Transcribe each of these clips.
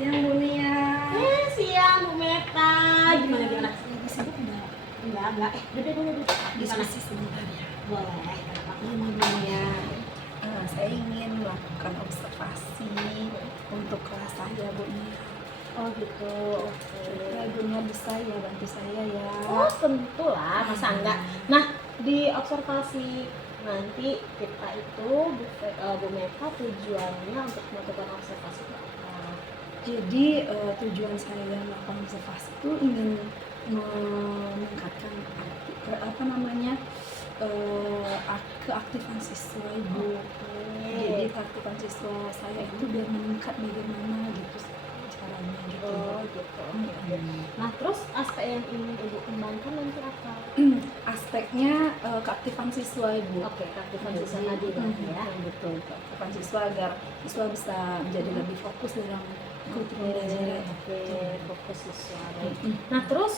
Siang Bu Nia. Siang Bu Meta. Gimana? Lagi sibuk enggak? Enggak. Duduk dulu. Diskusi sebentar ya. Boleh. Ini Bu Nia. Saya ingin melakukan observasi untuk kelas saya Bu Nia. Oh gitu. Ya, Bu Nia bisa ya bantu saya ya. Oh tentu lah, masa enggak. Nah, di observasi nanti kita itu Bu Meta tujuannya untuk melakukan observasi itu apa? Jadi tujuan saya melakukan observasi itu ingin meningkatkan keaktifan siswa Ibu. Jadi keaktifan siswa saya itu biar meningkat bagaimana gitu caranya gitu. Oh gitu. Nah terus aspek yang ingin Ibu kembangkan nanti apa? Aspeknya keaktifan siswa Ibu. Oke, keaktifan siswa tadi ya. Betul, keaktifan siswa agar siswa bisa menjadi lebih fokus dalam ikuti pembelajaran. Oke, fokus siswa. Nah terus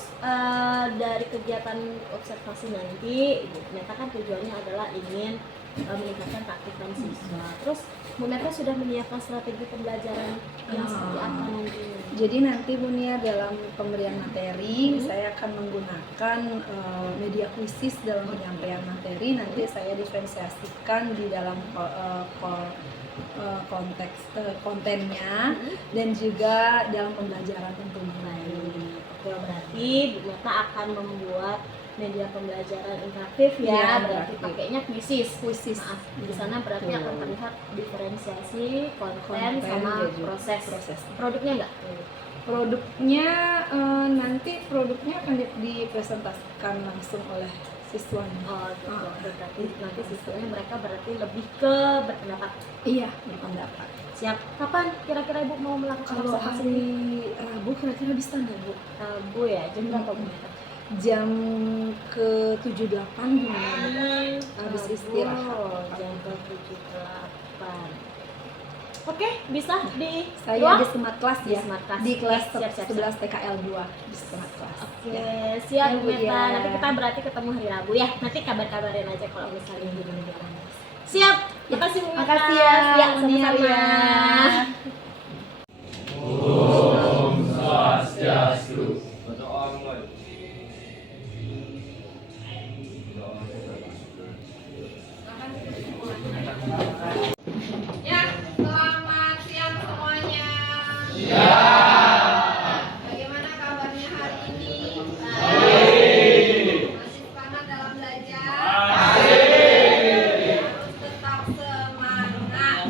dari kegiatan observasi nanti, Ibu Meta kan tujuannya adalah ingin meningkatkan keaktifan siswa. Terus Bu Meta sudah menyiapkan strategi pembelajaran yang seperti apa nantinya? Jadi nanti Bu Nia dalam pemberian materi saya akan menggunakan media kuisis dalam penyampaian materi. Nanti saya diferensiasikan di dalam konteks kontennya dan juga dalam pembelajaran tentunya. Oke, berarti Bu Meta akan membuat media pembelajaran interaktif ya, Ya, berarti interaktif. pakainya kuisis. Maaf, Di sana berarti akan terlihat diferensiasi konten sama proses. Produknya enggak? Produknya nanti produknya akan dipresentasikan langsung oleh siswanya. Oh, gitu. Berarti nanti sistemnya mereka berarti lebih ke berpendapat. Iya, berpendapat. Siap. Kapan kira-kira Ibu mau melakukan Kalau observasi? hari Rabu kira-kira bisa nggak Bu? Rabu ya, jam berapa Bu Meta? Jam ke 7-8 gimana? Habis istirahat. Jam ke 7-8. Oke, bisa di Saya ruang? di smart class Di ya. smart class. Di kelas Siap. 11 TKL 2 di smart class. Oke, Ya. siap Ya, Bu Bu, Meta. ya. Nanti kita berarti ketemu hari Rabu ya. Nanti kabar-kabarin aja kalau misalnya gini jalan. Siap. Makasih Bu Meta. Makasih ya. Ya, Sama-sama sama-sama. ya. Om Swastiastu. Berdoa mulai. Ya, selamat siang semuanya. Bagaimana kabarnya hari ini? Masih semangat dalam belajar? Harus tetap semangat.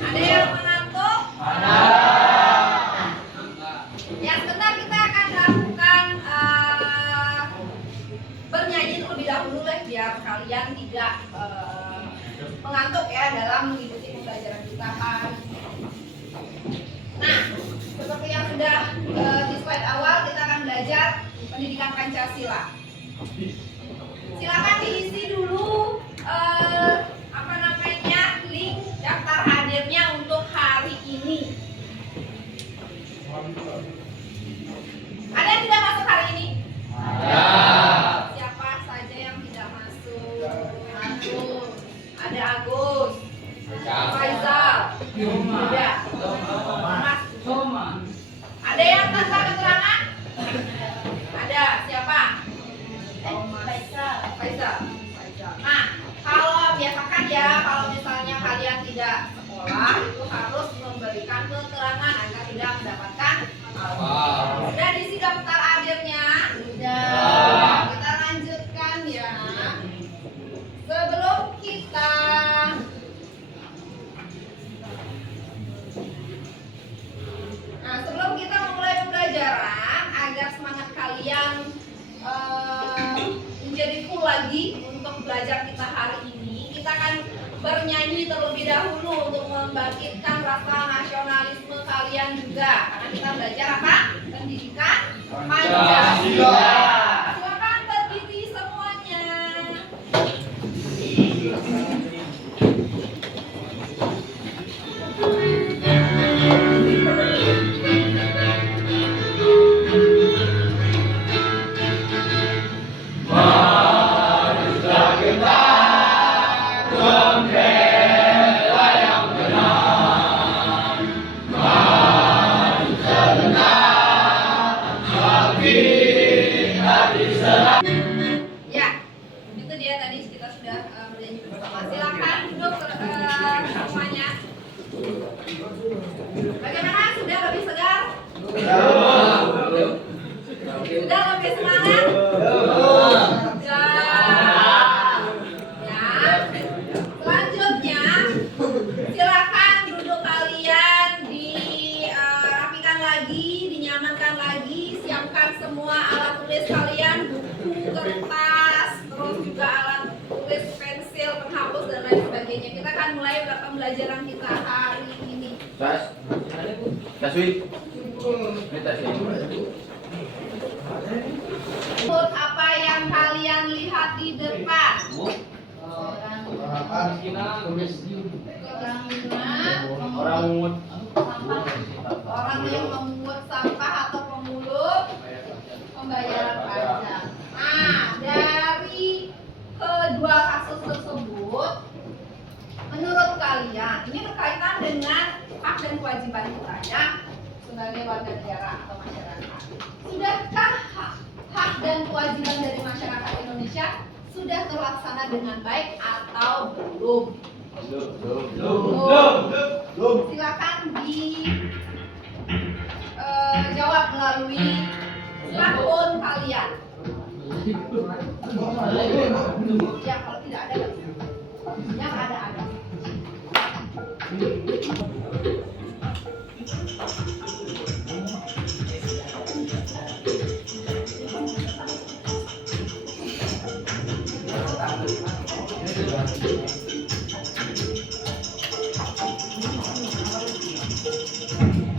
Ada yang mengantuk? Ya, sebentar kita akan lakukan bernyanyi terlebih dahulu biar kalian tidak mengantuk ya dalam mengikuti pembelajaran kita hari ini. Nah, seperti yang sudah di slide awal, kita akan belajar pendidikan Pancasila. Silakan diisi dulu link daftar hadirnya untuk hari ini. Ada yang tidak masuk hari ini? Siapa saja yang tidak masuk? Ada Agus, Faizal, ada Mas, ada yang tanpa keterangan? Ada siapa? Faizal. Nah, kalau biasakan ya, kalau misalnya kalian tidak sekolah itu harus memberikan keterangan agar tidak mendapatkan sudah diisi daftar hadirnya? Sudah. Kita lanjutkan ya. Sebelum kita memulai pembelajaran agar semangat kalian menjadi full lagi untuk belajar kita hari ini, kita akan bernyanyi terlebih dahulu untuk membangkitkan rasa nasionalisme kalian juga, karena kita belajar apa? Pendidikan Pancasila. Silakan berdiri semuanya. Bendera yang benar, Bagaimana? Sudah lebih segar? Sudah lebih semangat? Sudah. Ya. Selanjutnya, silakan duduk kalian dirapikan lagi, dinyamankan lagi, siapkan semua alat tulis kalian, buku, kertas, terus juga alat tulis, pensil, penghapus dan lain sebagainya. Kita akan mulai pembelajaran kita hari ini. Taswi. Apa yang kalian lihat di depan? Orang yang memungut sampah atau pemulung pembayaran pajak. Nah, dari kedua kasus tersebut, menurut kalian ini berkaitan dengan hak dan kewajiban kita ya sebagai warga negara atau masyarakat. Sudahkah hak dan kewajiban dari masyarakat Indonesia sudah terlaksana dengan baik atau belum? Belum. Silakan dijawab melalui smartphone kalian. Ya, kalau tidak ada, yang ada.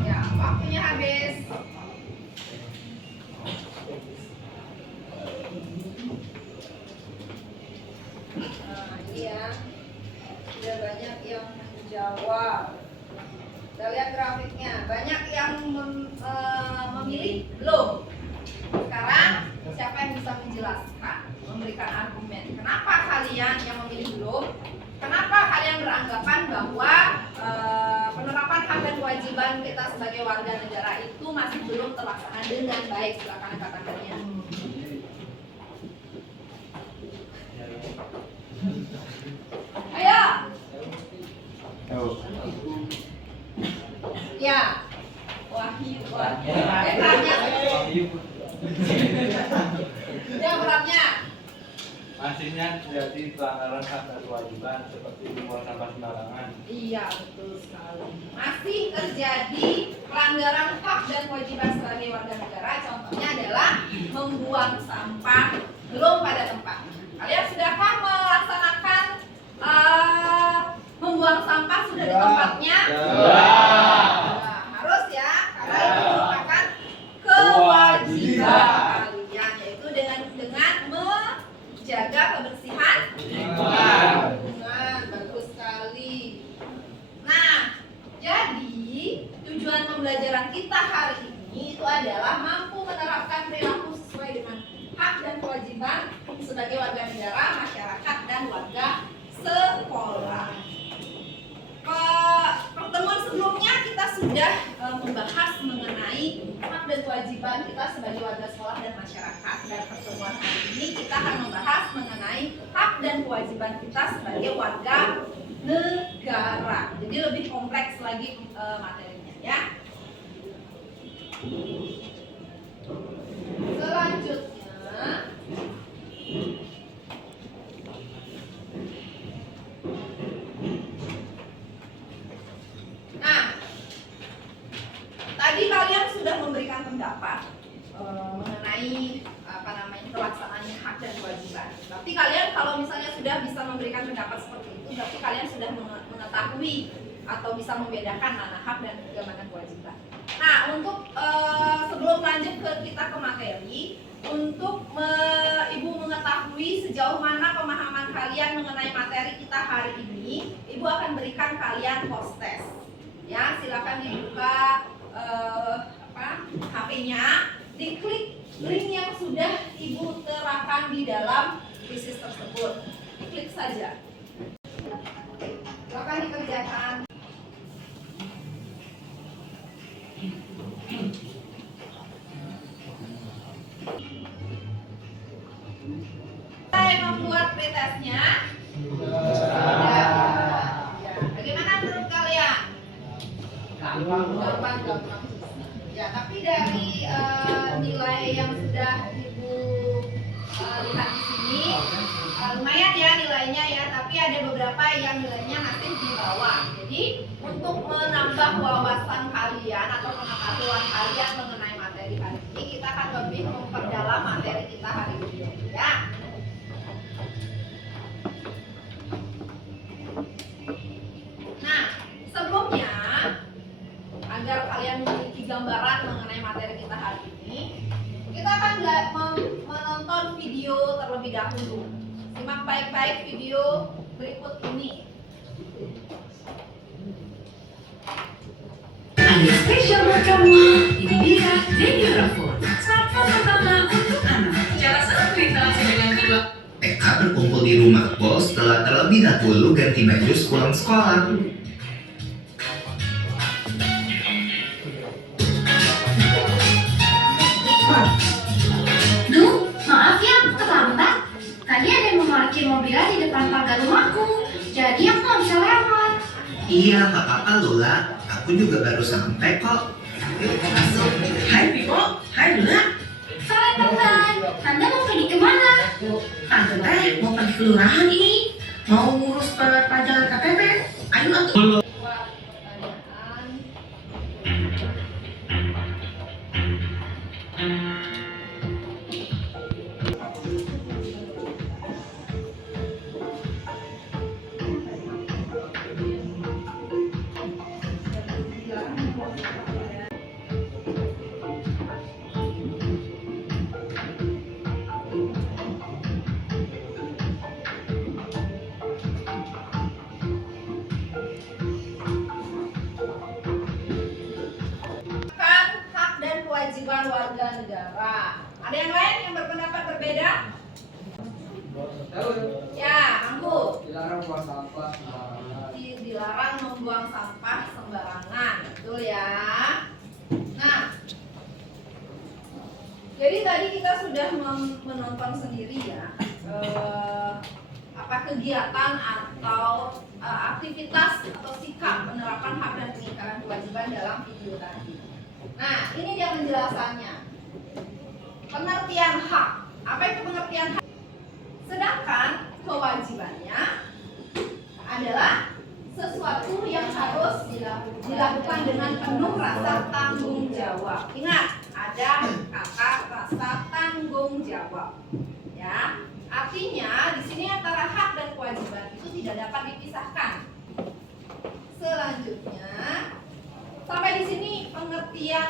Ya, waktunya habis. Nah, ini ya, sudah banyak yang menjawab. Kita lihat grafiknya, banyak yang memilih belum. Sekarang siapa yang bisa menjelaskan, memberikan argumen kenapa kalian yang memilih belum? Kenapa kalian beranggapan bahwa penerapan hak dan kewajiban kita sebagai warga negara itu masih belum terlaksana dengan baik? Silakan katakannya. Ayo. Ya. Wahyu. Yang beratnya. Masihnya terjadi pelanggaran hak dan kewajiban seperti membuang sampah sembarangan. Iya, betul sekali. Masih terjadi pelanggaran hak dan kewajiban sebagai warga negara. Contohnya adalah membuang sampah belum pada tempatnya. Kalian sudahkah melaksanakan membuang sampah sudah di tempatnya? Nah, harus ya, karena itu merupakan kewajiban kalian, yaitu dengan menjaga kebersihan lingkungan. Bagus sekali. Nah, jadi tujuan pembelajaran kita hari ini itu adalah mampu menerapkan perilaku sesuai dengan hak dan kewajiban sebagai warga negara, masyarakat, dan warga sekolah. Pertemuan sebelumnya kita sudah membahas mengenai hak dan kewajiban kita sebagai warga sekolah dan masyarakat. Dan pertemuan hari ini kita akan membahas mengenai hak dan kewajiban kita sebagai warga negara. Jadi lebih kompleks lagi materinya ya. Selanjutnya, nah, tadi kalian sudah memberikan pendapat mengenai pelaksanaan hak dan kewajiban. Berarti kalian kalau misalnya sudah bisa memberikan pendapat seperti itu, berarti kalian sudah mengetahui atau bisa membedakan mana hak dan juga mana kewajiban. Nah, untuk sebelum lanjut kita ke materi, untuk Ibu mengetahui sejauh mana pemahaman kalian mengenai materi kita hari ini, Ibu akan berikan kalian post test. Ya, silakan dibuka HP-nya, diklik link yang sudah Ibu terapkan di dalam quizzes tersebut. Klik saja. Silakan dikerjakan. Saya membuat pretestnya. Ya. Bagaimana menurut kalian? gampang. Ya, tapi dari nilai yang sudah Ibu lihat di sini lumayan ya nilainya ya, tapi ada beberapa yang nilainya masih di bawah. Jadi untuk menambah wawasan kalian atau pengetahuan kalian mengenai materi hari ini, kita akan lebih memperdalam materi kita hari ini ya. Nah, sebelumnya agar kalian memiliki gambaran mengenai materi kita hari ini, kita akan menonton video terlebih dahulu. Simak baik-baik video berikut ini. Ada spesial buat kamu. Ini dia Denny Rafon, smartphone pertama untuk anak. Cara satu interaksi dengan kedua. TK berkumpul di rumah bos setelah terlebih dahulu ganti baju pulang sekolah. Duh, maaf ya aku terlambat. Tadi ada yang memarkir mobilnya di depan pagar rumahku, jadi aku nggak bisa lewat. Iya, nggak apa-apa Lola. Aku juga baru sampai kok. Yuk, masuk. Hai Pipo, hai Luna. Sore teman, Anda mau pergi kemana? Tante teh mau pergi ke kelurahan ini. Mau ngurus perpanjangan KTP. Ayo atuh. Buat pertanyaan. Hak dan kewajiban warga negara. Ada yang lain yang berpendapat berbeda? Ya, Anggu. Dilarang buang sampah sembarangan. Dilarang membuang sampah sembarangan, betul ya. Nah, jadi tadi kita sudah menonton sendiri ya apa kegiatan atau aktivitas atau sikap penerapan hak dan pengingkaran kewajiban dalam video tadi. Nah, ini dia penjelasannya. Pengertian hak. Apa itu pengertian hak? Sedangkan kewajibannya adalah sesuatu yang harus dilakukan dengan penuh rasa tanggung jawab. Ingat, ada kata rasa tanggung jawab. Ya, artinya di sini antara hak dan kewajiban itu tidak dapat dipisahkan. Selanjutnya, sampai di sini pengertian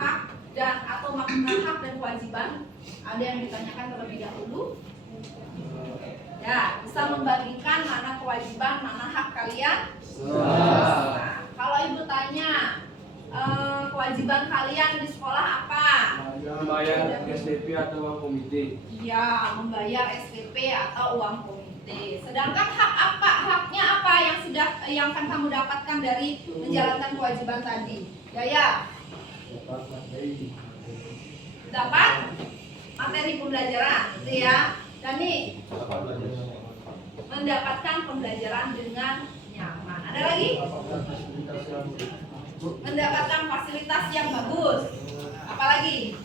hak dan atau makna hak dan kewajiban. Ada yang ditanyakan terlebih dahulu? Ya, bisa membagikan mana kewajiban, mana hak kalian? Nah, kalau ibu tanya, kewajiban kalian di sekolah apa? Membayar SPP atau uang komite. Iya, membayar SPP atau uang komite. Sedangkan hak apa? Haknya apa yang akan kamu dapatkan dari menjalankan kewajiban tadi? Yaya, dapat materi pembelajaran, gitu ya. Dani, mendapatkan pembelajaran dengan nyaman. Ada lagi? Mendapatkan fasilitas yang bagus. Apalagi?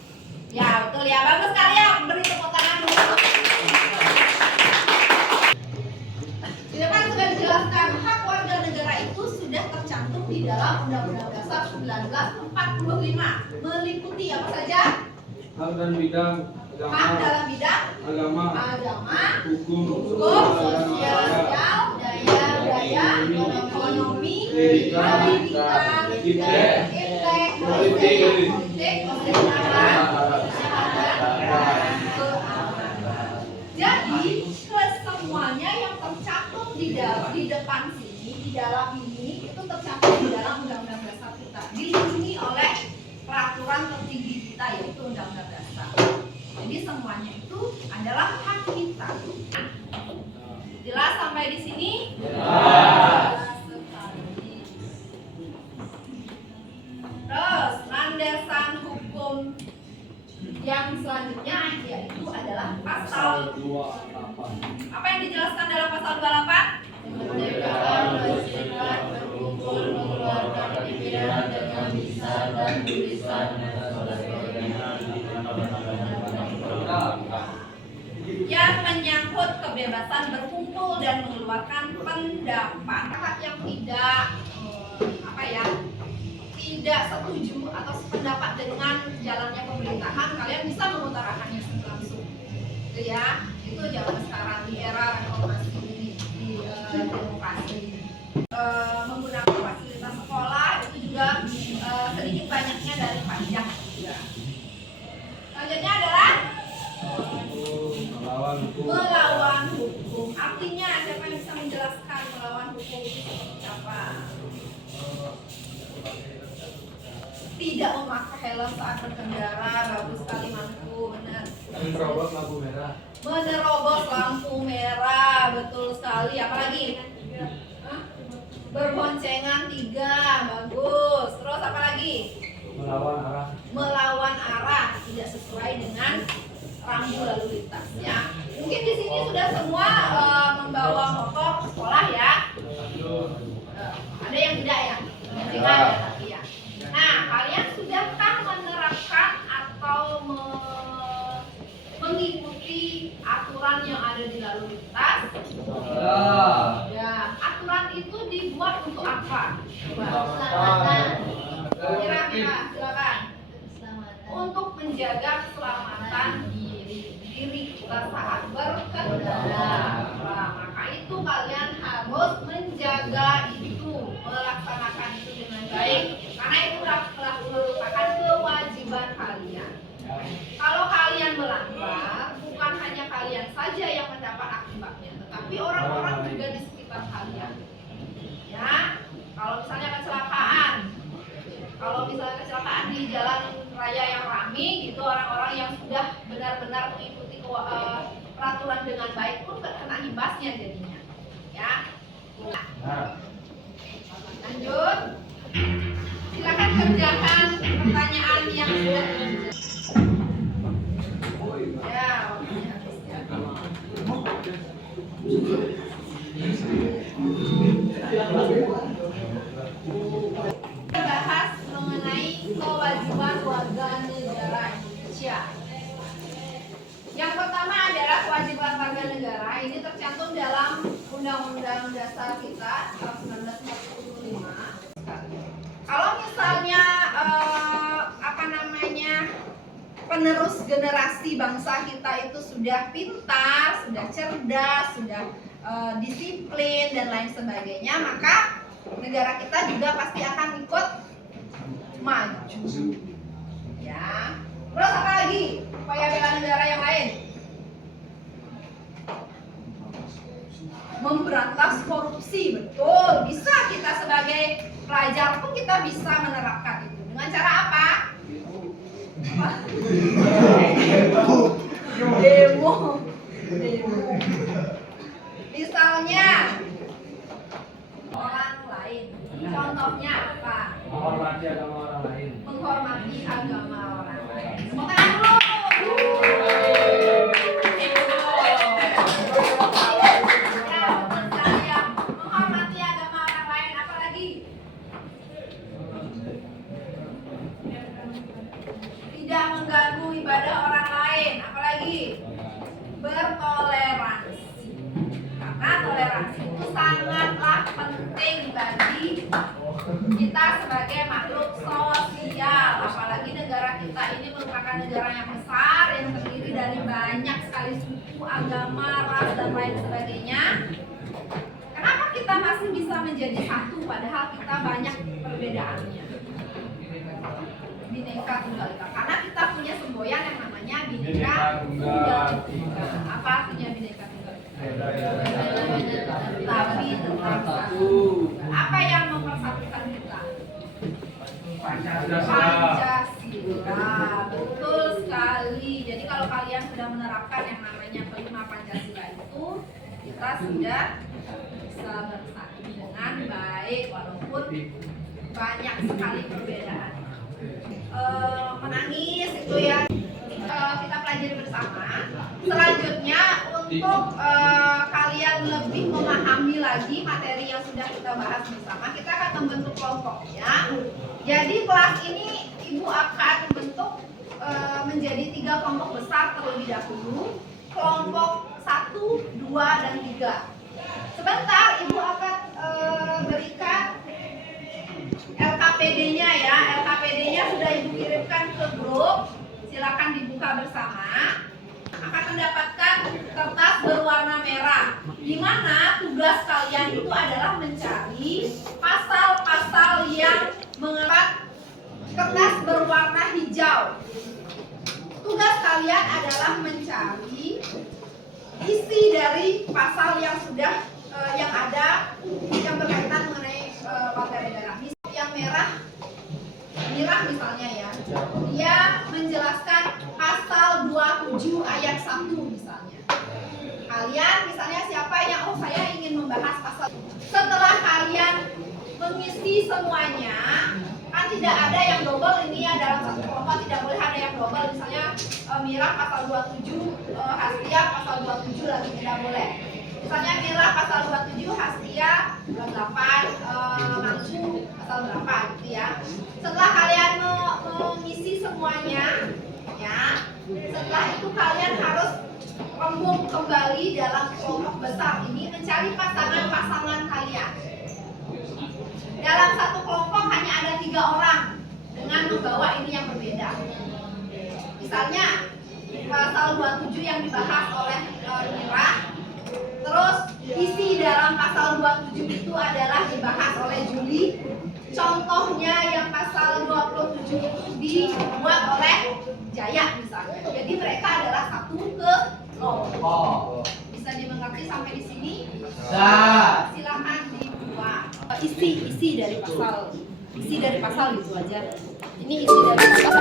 Ya, betul ya. Bagus sekali ya. Beri tepuk tangan dulu. Di depan sudah dijelaskan hak warga negara itu sudah tercantum di dalam Undang-Undang Dasar 1945. Meliputi apa saja? Hak dan bidang Hak agama, dalam bidang agama, hukum, hukum, sosial, daya, ekonomi, pendidikan, iptek, politik, kesehatan, jadi kesemuanya yang tercantum di depan sini, di dalam ini itu tercantum di dalam Undang-Undang Dasar kita, dilindungi oleh peraturan tertinggi kita yaitu Undang-Undang Dasar. Jadi semuanya itu adalah hak kita. Jelas sampai di sini? Jelas sekali. Terus landasan hukum yang selanjutnya yaitu adalah pasal 28. apa yang dijelaskan dalam pasal 28? Kemerdekaan bersifat berkumpul, mengeluarkan pikiran, dan tulisan yang menyangkut kebebasan berkumpul dan mengeluarkan pendapat. Hak yang tidak setuju atau sependapat dengan jalannya pemerintahan, kalian bisa mengutarakannya langsung, gitu ya. Itu zaman sekarang di era reformasi di demokrasi. Menggunakan fasilitas sekolah itu juga sedikit banyaknya dari pajak juga. Selanjutnya adalah melawan hukum. Artinya siapa yang bisa menjelaskan melawan hukum itu seperti apa? Tidak memakai helm saat berkendara, bagus sekali Mangku, benar. Menerobos lampu merah. Menerobos lampu merah, betul sekali. Apalagi? Berboncengan 3, bagus. Terus apa lagi? Melawan arah. Melawan arah, tidak sesuai dengan rambu lalu lintas ya. Mungkin di sini sudah semua membawa motor ke sekolah ya. Ada yang tidak ya? Dengan ya tapi ya. Nah, kalian sudahkah menerapkan atau mengikuti aturan yang ada di lalu lintas? Ya, aturan itu dibuat untuk apa? Keselamatan. Kira-kira, silakan. Untuk menjaga keselamatan diri kita saat berkendara. Nah, maka itu kalian harus menjaga itu, melaksanakan itu dengan baik, karena itu merupakan kewajiban kalian. Kalau kalian melanggar, bukan hanya kalian saja yang mendapat akibatnya, tetapi orang-orang juga di sekitar kalian. Ya, kalau misalnya kecelakaan di jalan raya yang ramai gitu, orang-orang yang sudah benar-benar mengikuti peraturan dengan baik pun terkena imbasnya jadinya. Ya. Lanjut. Silakan kerjakan pertanyaan yang sudah dijelaskan. Ya, waktunya habis ya. Kita bahas mengenai kewajiban warga negara Indonesia. Yang pertama adalah kewajiban warga negara. Ini tercantum dalam Undang-Undang Dasar kita tahun 1945. Kalau misalnya penerus generasi bangsa kita itu sudah pintar, sudah cerdas, sudah disiplin dan lain sebagainya, maka negara kita juga pasti akan ikut maju. Ya. Terus apa lagi? Upaya bela negara yang lain. Memberantas korupsi, betul. Bisa kita sebagai pelajar pun kita bisa menerapkan itu. Dengan cara apa? Demo. Misalnya orang lain. Contohnya apa? Menghormati agama orang lain. Menghormati agama orang lain. Tepuk tangan dulu. Menghormati agama orang lain, apa lagi? Tidak mengganggu ibadah orang lain, apa lagi? Bertoleransi. Karena toleransi itu sangatlah penting bagi kita sebagai makhluk sosial. Apalagi negara kita ini merupakan negara yang besar, yang terdiri dari banyak sekali suku, agama, ras, dan lain sebagainya. Kenapa kita masih bisa menjadi satu padahal kita banyak perbedaannya? Bineka Tunggal Ika. Karena kita punya semboyan yang namanya Bineka Tunggal Ika. Apa artinya Bineka Tunggal Ika? Tapi tetap satu. Apa yang mempersatukan kita? Pancasila. Betul sekali. Jadi kalau kalian sudah menerapkan yang namanya kelima Pancasila itu, kita sudah bisa bersatu dengan baik walaupun banyak sekali perbedaan. Menangis itu ya kita pelajari bersama. Selanjutnya untuk kalian lebih memahami lagi materi yang sudah kita bahas bersama. Kita akan membentuk kelompoknya. Jadi kelas ini Ibu akan membentuk menjadi 3 kelompok besar terlebih dahulu. Kelompok 1, 2, dan 3. Sebentar Ibu akan berikan LKPD-nya ya. LKPD-nya sudah Ibu kirimkan ke grup. Silakan dibuka bersama. Akan mendapatkan kertas berwarna merah, di mana tugas kalian itu adalah mencari pasal-pasal yang mengangkat kertas berwarna hijau. Tugas kalian adalah mencari isi dari pasal yang sudah yang ada yang berkaitan mengenai warga negara. Yang merah misalnya ya, dia menjelaskan pasal 27 ayat 1 misalnya. Kalian misalnya siapa yang saya ingin membahas pasal. Setelah kalian mengisi semuanya, kan tidak ada yang double ini ya, dalam satu kelompok tidak boleh ada yang double. Misalnya Mira pasal 27, Hastia pasal 27 lagi tidak boleh. Misalnya Mira pasal 27, Hastia 8, Mangsu pasal berapa gitu ya. Setelah kalian mengisi semuanya ya, setelah itu kalian harus rembuk kembali dalam kelompok besar ini mencari pasangan-pasangan kalian. Dalam satu kelompok hanya ada 3 orang dengan membawa ini yang berbeda. Misalnya pasal 27 yang dibahas oleh Mira, terus isi dalam pasal 27 itu adalah dibahas oleh Juli. Contohnya yang pasal 27 itu dibuat oleh Jaya misalnya. Jadi mereka adalah satu kelompok. Bisa dimengerti sampai di sini? Silakan dibuat. Isi dari pasal itu aja. Ini isi dari pasal.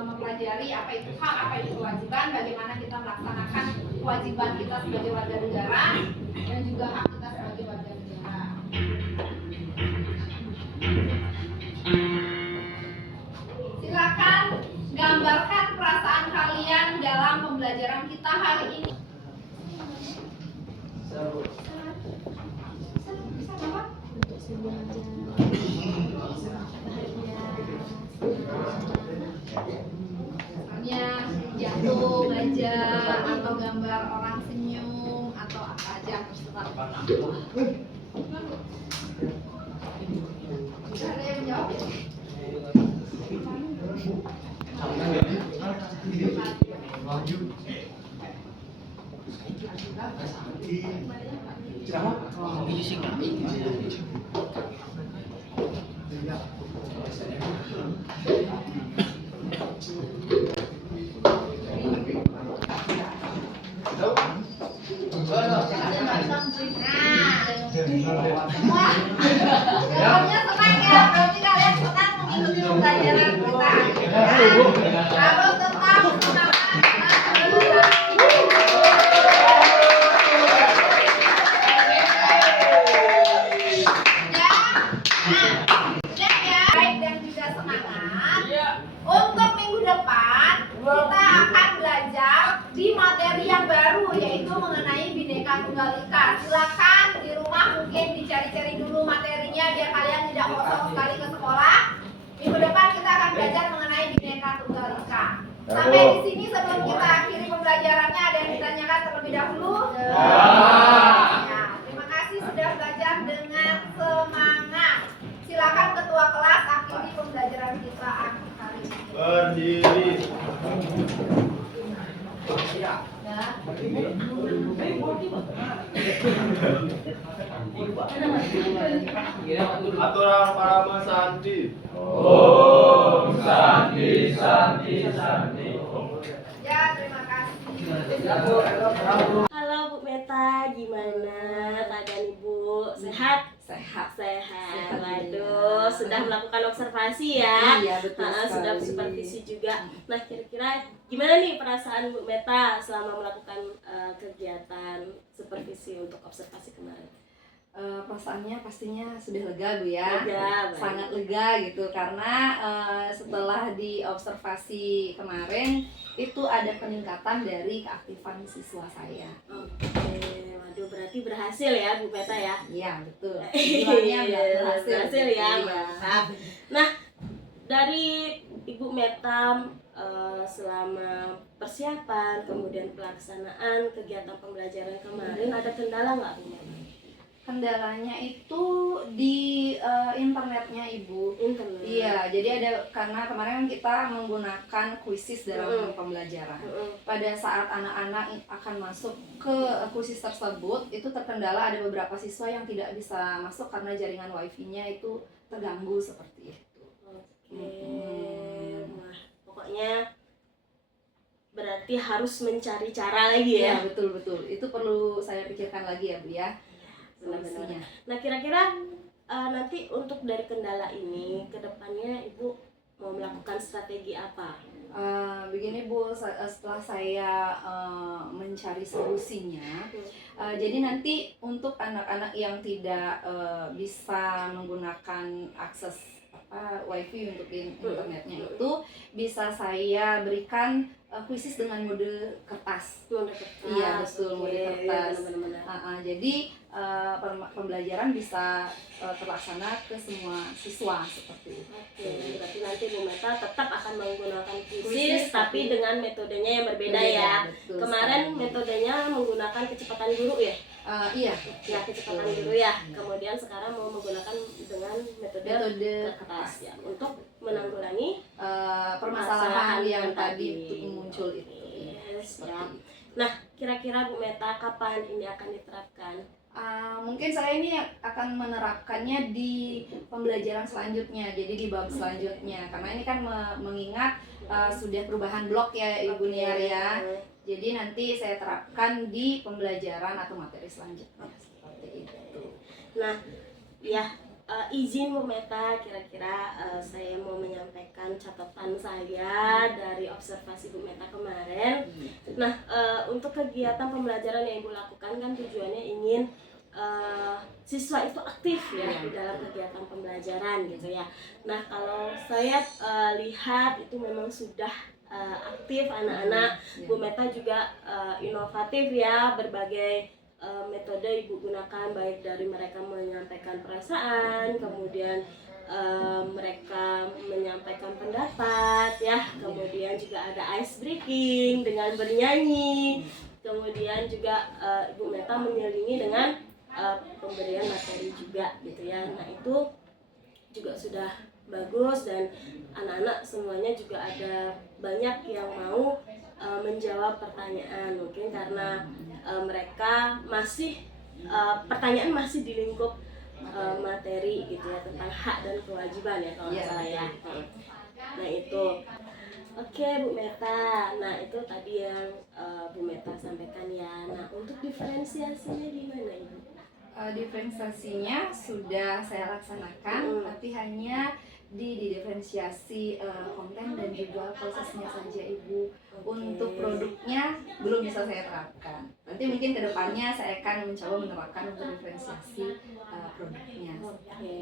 Mempelajari apa itu hak, apa itu kewajiban, bagaimana kita melaksanakan kewajiban kita sebagai warga negara dan juga hak kita sebagai warga negara. Silakan gambarkan perasaan kalian dalam pembelajaran kita hari ini. Bisa Bapak? Misalnya jantung aja, atau gambar orang senyum, atau apa aja terserah. Ada yang menjawab ya? Semua jawabnya senang ya, berarti kalian senang mengikuti pembelajaran kita. Harus tetap semangat. Sudah ya, baik dan juga semangat. Untuk minggu depan kita akan belajar di materi yang baru, yaitu mengenai Bhinneka Tunggal Ika. Silakan di rumah mungkin dicari-cari dulu materinya biar kalian tidak kosong sekali ke sekolah. Minggu depan kita akan belajar mengenai Bhinneka Tunggal Ika. Sampai di sini sebelum kita akhiri pembelajarannya, ada yang ditanyakan terlebih dahulu? Ya, terima kasih sudah belajar dengan semangat. Silakan ketua kelas akhiri pembelajaran kita hari ini. Berdiri. Aturan para Santi. Ya, terima kasih. Halo Bu Meta, gimana keadaan Ibu? Sehat? Sehat. Sehat. Sehat, Waduh, iya. sudah melakukan observasi ya? Iya, betul Sudah sekali. supervisi juga. Nah, kira-kira gimana nih perasaan Bu Meta selama melakukan kegiatan supervisi untuk observasi kemarin? Perasaannya pastinya sudah lega Bu ya. Lega, baik. Sangat lega gitu karena setelah diobservasi kemarin itu ada peningkatan dari keaktifan siswa saya. Oke, waduh berarti berhasil ya Bu Meta ya? Iya betul. Bilangnya berhasil. Berhasil ya, Iya. mantap. Nah, dari Ibu Meta selama persiapan kemudian pelaksanaan kegiatan pembelajaran kemarin ada kendala nggak Bu Meta? Kendalanya itu di internetnya Ibu. Internet. Iya, jadi ada karena kemarin kita menggunakan kuisis dalam pembelajaran. Pada saat anak-anak akan masuk ke kuisis tersebut, itu terkendala ada beberapa siswa yang tidak bisa masuk karena jaringan wifi-nya itu terganggu seperti itu. Oke, wah pokoknya berarti harus mencari cara lagi ya. Iya, betul. Itu perlu saya pikirkan lagi ya Bu ya. Benar-benar. Solusinya. Nah kira-kira nanti untuk dari kendala ini kedepannya Ibu mau melakukan strategi apa? Begini Bu, setelah saya mencari solusinya, jadi nanti untuk anak-anak yang tidak bisa menggunakan akses wifi untuk internetnya itu bisa saya berikan kuisis dengan mode kertas. Mode kertas. Iya betul, mode Oke, kertas. iya, benar-benar. Jadi pembelajaran bisa terlaksana ke semua siswa seperti itu. Oke, berarti nanti Bu Meta tetap akan menggunakan Kuisis, kuisis tapi dengan metodenya yang berbeda ya. Betul Kemarin sekali. metodenya menggunakan kecepatan guru ya. Iya. Ya kecepatan Betul. guru ya. Kemudian sekarang mau menggunakan dengan metode Metode kertas ya untuk menanggulangi permasalahan yang yang tadi tadi. muncul itu. Yes, ya. Nah, kira-kira Bu Meta kapan ini akan diterapkan? Mungkin saya ini akan menerapkannya di pembelajaran selanjutnya, jadi di bab selanjutnya, karena ini kan mengingat sudah perubahan blok ya Ibu Niar ya. Jadi nanti saya terapkan di pembelajaran atau materi selanjutnya seperti itu. Nah, ya izin Bu Meta, kira-kira saya mau menyampaikan catatan saya dari observasi Bu Meta kemarin. Nah, untuk kegiatan pembelajaran yang Ibu lakukan kan tujuannya ingin siswa itu aktif ya di dalam kegiatan pembelajaran gitu ya. Nah, kalau saya lihat itu memang sudah aktif anak-anak. Bu Meta juga inovatif ya, berbagai metode Ibu gunakan, baik dari mereka menyampaikan perasaan, kemudian mereka menyampaikan pendapat ya, kemudian juga ada ice breaking dengan bernyanyi, kemudian juga Ibu Meta menyelingi dengan pemberian materi juga gitu ya. Nah itu juga sudah bagus dan anak-anak semuanya juga ada banyak yang mau menjawab pertanyaan, mungkin karena mereka masih pertanyaan masih di lingkup materi gitu ya, tentang hak dan kewajiban ya kalau nggak salah ya. Nah itu oke Bu Meta, nah itu tadi yang Bu Meta sampaikan ya. Nah untuk diferensiasinya gimana Ibu? Diferensiasinya sudah saya laksanakan, tapi hanya di diferensiasi konten dan juga prosesnya saja Ibu. Untuk produknya belum bisa saya terapkan. Nanti mungkin kedepannya saya akan mencoba menerapkan untuk diferensiasi produknya. Oke,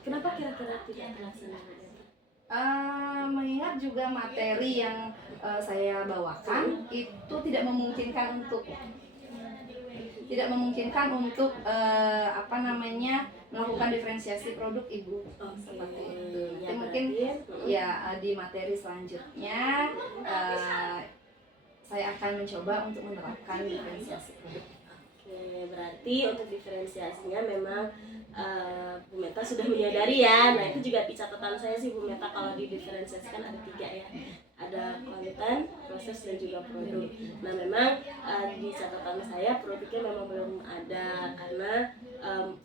kenapa kira-kira tidak terlaksana? Mengingat juga materi yang saya bawakan itu tidak memungkinkan untuk melakukan diferensiasi produk Ibu. Seperti itu. Ya, Jadi mungkin berarti, ya di materi selanjutnya saya akan mencoba untuk menerapkan diferensiasi produk. Oke, berarti untuk diferensiasinya memang Bu Meta sudah menyadari ya. Nah itu juga di catatan saya sih Bu Meta, kalau didiferensiasikan ada 3 ya. ada konten, proses dan juga produk. Nah memang di catatan saya produknya memang belum ada karena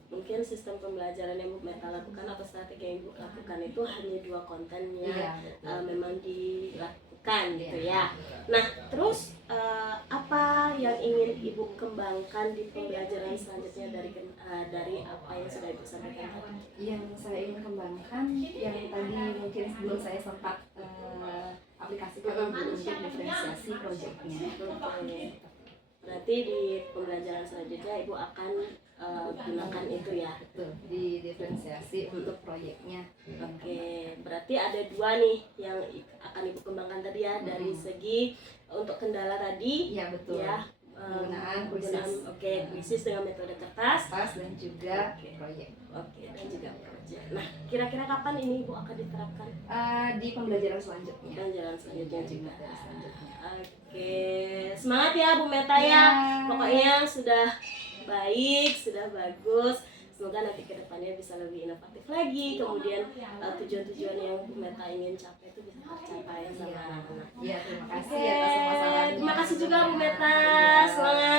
mungkin sistem pembelajaran yang Bu Meta lakukan atau strategi yang Ibu lakukan itu hanya 2 kontennya memang dilakukan gitu ya. Nah terus apa yang ingin Ibu kembangkan di pembelajaran selanjutnya dari apa yang sudah Ibu sampaikan tadi? Yang saya ingin kembangkan yang tadi mungkin sebelum saya sempat aplikasikan untuk diferensiasi proyeknya. Oke. Berarti di pembelajaran selanjutnya Ibu akan gunakan itu ya. Betul, di diferensiasi untuk proyeknya. Oke, berarti ada 2 nih yang akan Ibu kembangkan tadi ya dari segi untuk kendala tadi Iya betul. ya. Penggunaan kuisis. Oke, kuisis dengan metode kertas. Dan juga proyek. Oke, dan juga proyek. Nah, kira-kira kapan ini Ibu akan diterapkan? Di pembelajaran selanjutnya. Pembelajaran selanjutnya juga. Selanjutnya. Oke, semangat ya Bu Meta ya. Ya. Pokoknya sudah baik, sudah bagus. Semoga nanti ke depannya bisa lebih inovatif lagi. Kemudian tujuan-tujuan yang Bu Meta ingin capai itu bisa tercapai sama anak-anak. Iya, terima kasih Oke, atas semua sarannya. terima kasih juga Bu Meta. Semangat.